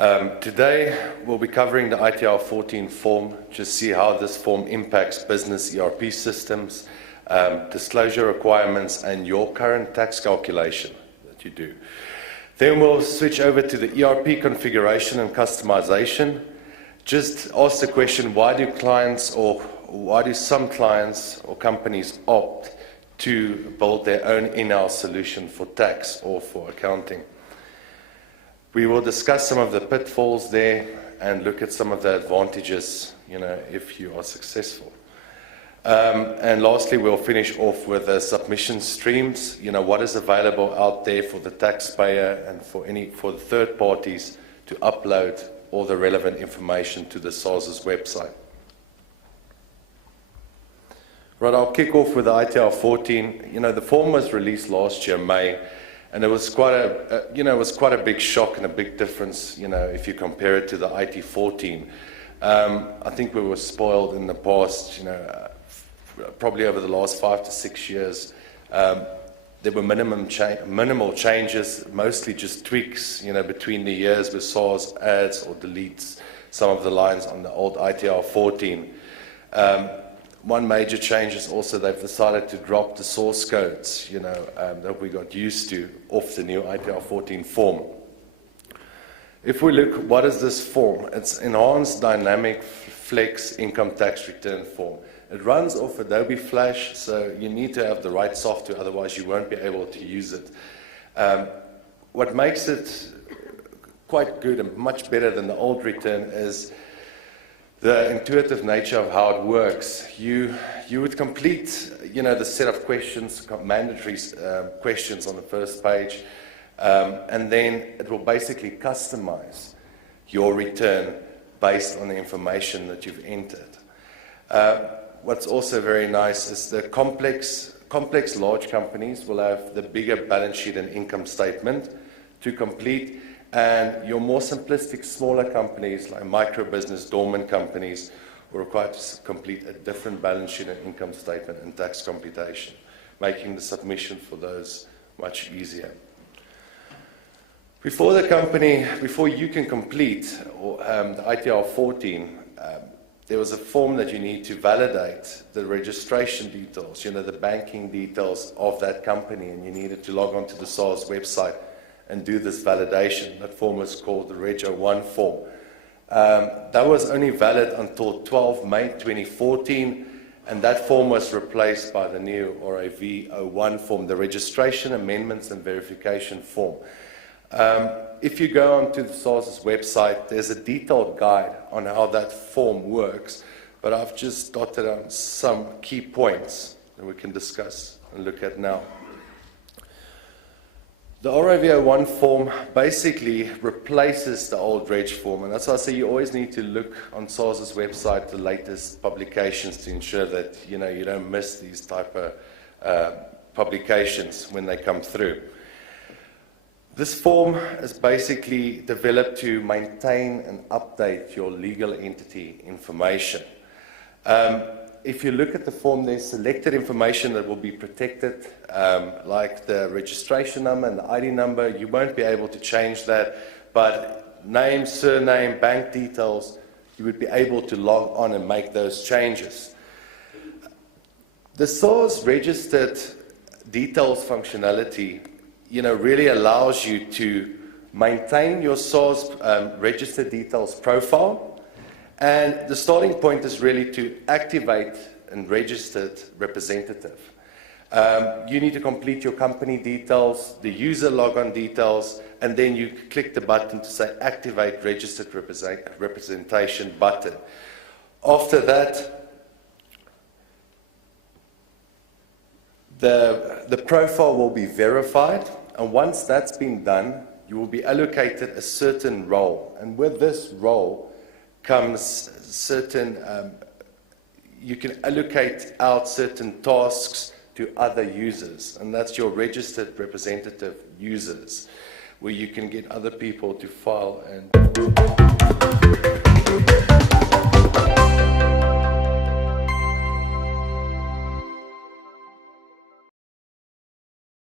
Today, we'll be covering the ITR 14 form, just see how this form impacts business ERP systems, disclosure requirements, and your current tax calculation that you do. Then we'll switch over to the ERP configuration and customization. Just ask the question, why do some clients or companies opt to build their own in-house solution for tax or for accounting? We will discuss some of the pitfalls there and look at some of the advantages, if you are successful. And lastly, we'll finish off with the submission streams, what is available out there for the taxpayer and for the third parties to upload all the relevant information to the SARS's website. Right, I'll kick off with the ITR 14. The form was released last year, May. And it was quite a big shock and a big difference, if you compare it to the IT 14. I think we were spoiled in the past, probably over the last 5 to 6 years. There were minimal changes, mostly just tweaks, between the years where SARS adds or deletes some of the lines on the old ITR 14. One major change is also they've decided to drop the source codes, that we got used to off the new ITR 14 form. If we look, what is this form? It's Enhanced Dynamic Flex Income Tax Return Form. It runs off Adobe Flash, so you need to have the right software, otherwise you won't be able to use it. What makes it quite good and much better than the old return is the intuitive nature of how it works. You would complete, the set of questions, mandatory questions on the first page, and then it will basically customize your return based on the information that you've entered. What's also very nice is the complex large companies will have the bigger balance sheet and income statement to complete. And your more simplistic, smaller companies, like micro-business, dormant companies, are required to complete a different balance sheet and income statement and tax computation, making the submission for those much easier. Before you can complete the ITR 14, there was a form that you need to validate the registration details, the banking details of that company, and you needed to log on to the SARS website and do this validation. That form was called the Reg 01 form. That was only valid until 12 May 2014, and that form was replaced by the new RAV 01 form, the Registration, Amendments and Verification form. If you go onto the SARS's website, there's a detailed guide on how that form works, but I've just dotted on some key points that we can discuss and look at now. The RAV 01 form basically replaces the old Reg form, and that's why I say you always need to look on SARS's website, the latest publications, to ensure that you don't miss these type of publications when they come through. This form is basically developed to maintain and update your legal entity information. If you look at the form, there's selected information that will be protected, like the registration number and the ID number. You won't be able to change that, but name, surname, bank details, you would be able to log on and make those changes. The SARS registered details functionality, really allows you to maintain your SARS registered details profile. And the starting point is really to activate and registered representative. You need to complete your company details, the user logon details, and then you click the button to say activate registered representation button. After that, the profile will be verified, and once that's been done, you will be allocated a certain role. And with this role comes certain, you can allocate out certain tasks to other users, and that's your registered representative users, where you can get other people to file and